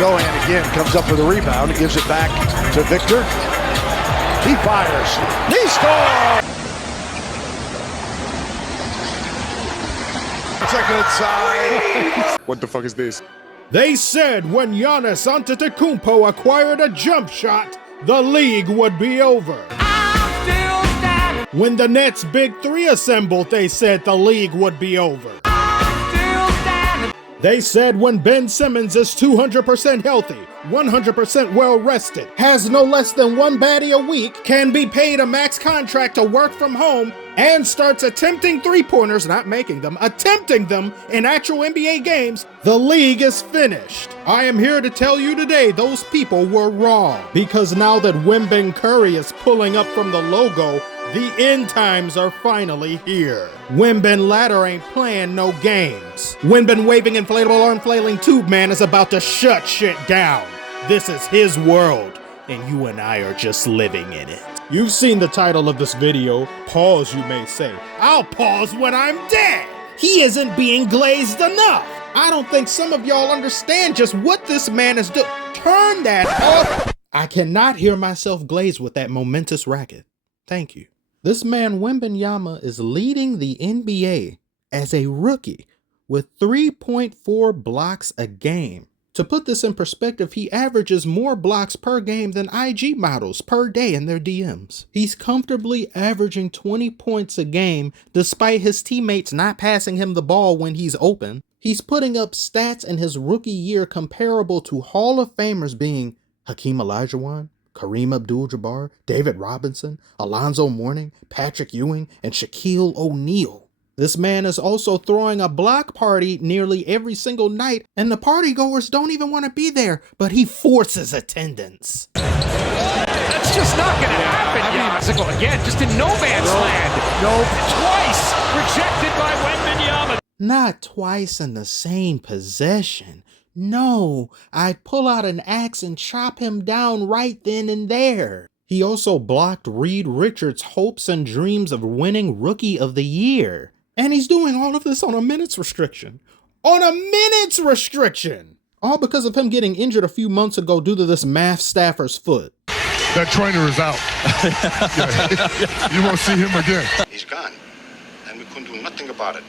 Sohan again comes up with a rebound and gives it back to Victor. He fires. He scores! It's a good side. What the fuck is this? They said when Giannis Antetokounmpo acquired a jump shot, the league would be over. When the Nets' Big Three assembled, they said the league would be over. They said when Ben Simmons is 200% healthy, 100% well-rested, has no less than one baddie a week, can be paid a max contract to work from home, and starts attempting three-pointers, not making them, attempting them in actual NBA games, the league is finished. I am here to tell you today those people were wrong. Because now that Wembanyama Curry is pulling up from the logo, the end times are finally here. Wembanyama Ladder ain't playing no games. Wembanyama waving inflatable arm flailing tube man is about to shut shit down. This is his world, and you and I are just living in it. You've seen the title of this video. Pause, you may say. I'll pause when I'm dead. He isn't being glazed enough. I don't think some of y'all understand just what this man is doing. Turn that off. I cannot hear myself glaze with that momentous racket. Thank you. This man Wembanyama is leading the NBA as a rookie with 3.4 blocks a game. To put this in perspective, he averages more blocks per game than IG models per day in their DMs. He's comfortably averaging 20 points a game despite his teammates not passing him the ball when he's open. He's putting up stats in his rookie year comparable to Hall of Famers being Hakeem Olajuwon, Kareem Abdul-Jabbar, David Robinson, Alonzo Mourning, Patrick Ewing, and Shaquille O'Neal. This man is also throwing a block party nearly every single night, and the partygoers don't even want to be there, but he forces attendance. That's just not going to happen, Yasico. Again, just in no man's land. Nope. Twice rejected by Wembanyama. Not twice in the same possession. No, I'd pull out an axe and chop him down right then and there. He also blocked Reed Richards' hopes and dreams of winning Rookie of the Year. And he's doing all of this on a minutes restriction. On a minutes restriction! All because of him getting injured a few months ago due to this math staffer's foot. That trainer is out. Yeah. You won't see him again. He's gone, and we couldn't do nothing about it.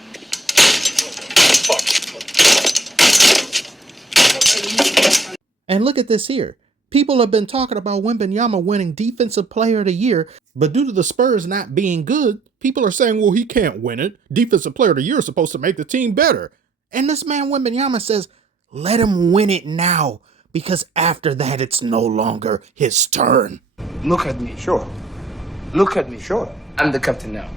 And look at this here. People have been talking about Wembanyama winning Defensive Player of the Year, but due to the Spurs not being good, people are saying, well, he can't win it. Defensive Player of the Year is supposed to make the team better. And this man Wembanyama says, let him win it now, because after that, it's no longer his turn. Look at me, sure. Look at me, sure. I'm the captain now.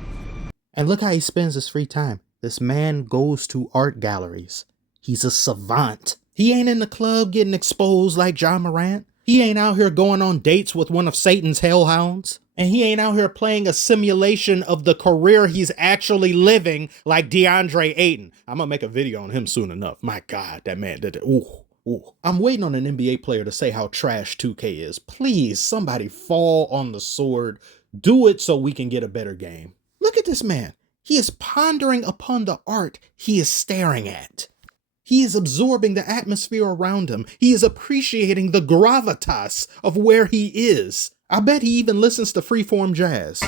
And look how he spends his free time. This man goes to art galleries. He's a savant. He ain't in the club getting exposed like John Morant. He ain't out here going on dates with one of Satan's hellhounds. And he ain't out here playing a simulation of the career he's actually living like DeAndre Ayton. I'm gonna make a video on him soon enough. My God, that man did it. Ooh. I'm waiting on an NBA player to say how trash 2K is. Please, somebody fall on the sword. Do it so we can get a better game. Look at this man. He is pondering upon the art he is staring at. He is absorbing the atmosphere around him. He is appreciating the gravitas of where he is. I bet he even listens to freeform jazz.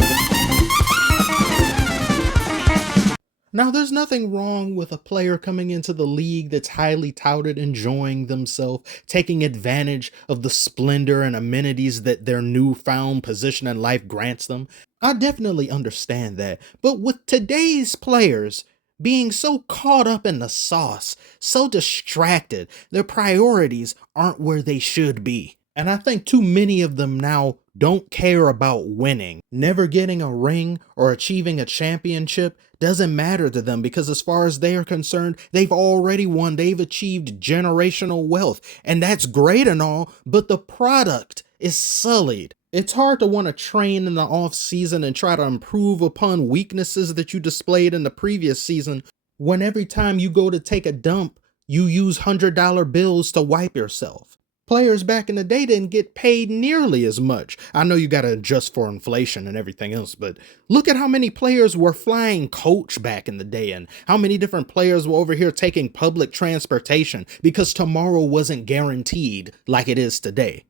Now, there's nothing wrong with a player coming into the league that's highly touted, enjoying themselves, taking advantage of the splendor and amenities that their newfound position in life grants them. I definitely understand that. But with today's players being so caught up in the sauce, so distracted, their priorities aren't where they should be. And I think too many of them now don't care about winning. Never getting a ring or achieving a championship doesn't matter to them because as far as they are concerned, they've already won. They've achieved generational wealth. And that's great and all, but the product is sullied. It's hard to want to train in the off season and try to improve upon weaknesses that you displayed in the previous season when every time you go to take a dump, you use $100 bills to wipe yourself. Players back in the day didn't get paid nearly as much. I know you got to adjust for inflation and everything else, but look at how many players were flying coach back in the day and how many different players were over here taking public transportation because tomorrow wasn't guaranteed like it is today.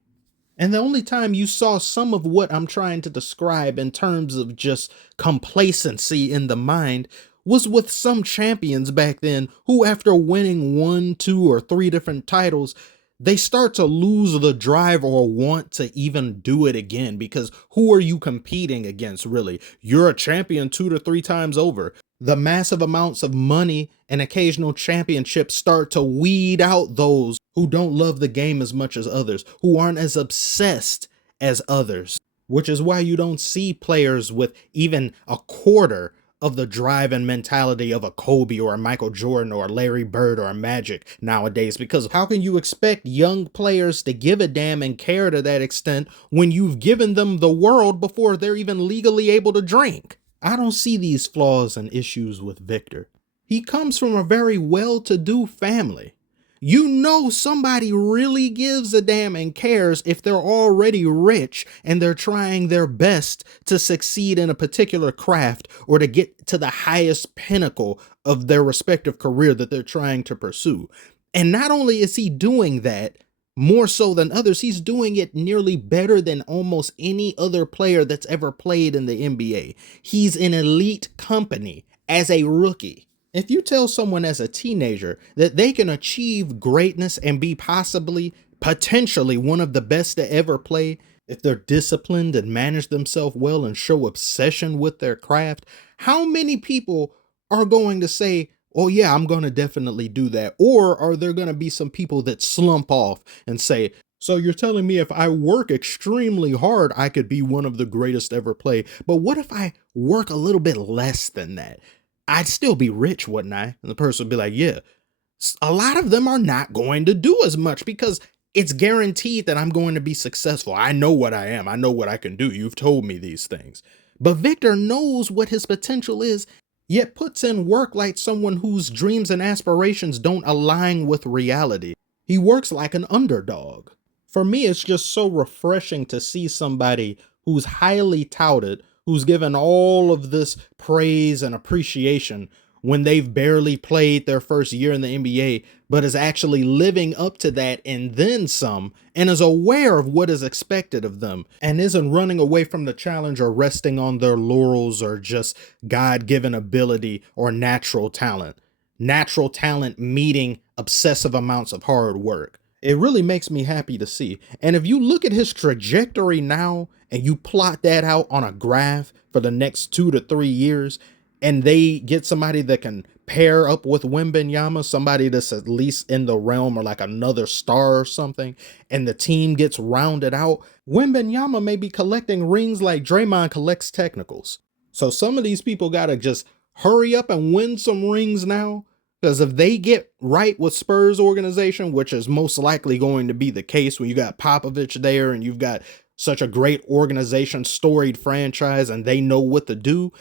And the only time you saw some of what I'm trying to describe in terms of just complacency in the mind was with some champions back then who, after winning 1, 2, or 3 different titles, they start to lose the drive or want to even do it again, because who are you competing against, really? You're a champion 2 to 3 times over. The massive amounts of money and occasional championships start to weed out those who don't love the game as much as others, who aren't as obsessed as others, which is why you don't see players with even a quarter of the drive and mentality of a Kobe or a Michael Jordan or a Larry Bird or a Magic nowadays. Because how can you expect young players to give a damn and care to that extent when you've given them the world before they're even legally able to drink? I don't see these flaws and issues with Victor. He comes from a very well-to-do family. You know somebody really gives a damn and cares if they're already rich and they're trying their best to succeed in a particular craft or to get to the highest pinnacle of their respective career that they're trying to pursue. And not only is he doing that, more so than others, he's doing it nearly better than almost any other player that's ever played in the NBA. He's in elite company as a rookie. If you tell someone as a teenager that they can achieve greatness and be potentially one of the best to ever play, if they're disciplined and manage themselves well and show obsession with their craft, how many people are going to say, oh yeah, I'm going to definitely do that? Or are there going to be some people that slump off and say, so you're telling me if I work extremely hard, I could be one of the greatest ever play, but what if I work a little bit less than that? I'd still be rich, wouldn't I? And the person would be like, yeah. A lot of them are not going to do as much because it's guaranteed that I'm going to be successful. I know what I am. I know what I can do. You've told me these things. But Victor knows what his potential is, yet puts in work like someone whose dreams and aspirations don't align with reality. He works like an underdog. For me, it's just so refreshing to see somebody who's highly touted, who's given all of this praise and appreciation when they've barely played their first year in the NBA, but is actually living up to that and then some, and is aware of what is expected of them, and isn't running away from the challenge or resting on their laurels or just God-given ability or natural talent. Natural talent meeting obsessive amounts of hard work. It really makes me happy to see. And if you look at his trajectory now and you plot that out on a graph for the next 2 to 3 years, and they get somebody that can pair up with Wembanyama, somebody that's at least in the realm or like another star or something, and the team gets rounded out, Wembanyama may be collecting rings like Draymond collects technicals. So some of these people got to just hurry up and win some rings now. Because if they get right with Spurs organization, which is most likely going to be the case when you got Popovich there and you've got such a great organization, storied franchise, and they know what to do,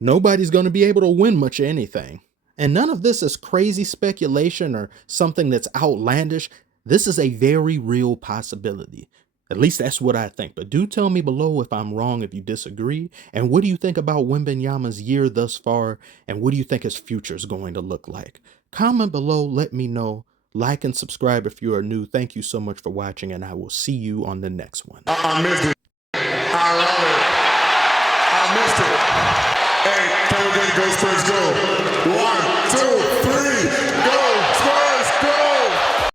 nobody's going to be able to win much of anything. And none of this is crazy speculation or something that's outlandish. This is a very real possibility. At least that's what I think. But do tell me below if I'm wrong, if you disagree. And what do you think about Wembanyama's year thus far? And what do you think his future is going to look like? Comment below, let me know. Like and subscribe if you are new. Thank you so much for watching, and I will see you on the next one. I missed it. I love it. I missed it. Hey, go Spurs, go. 1, 2.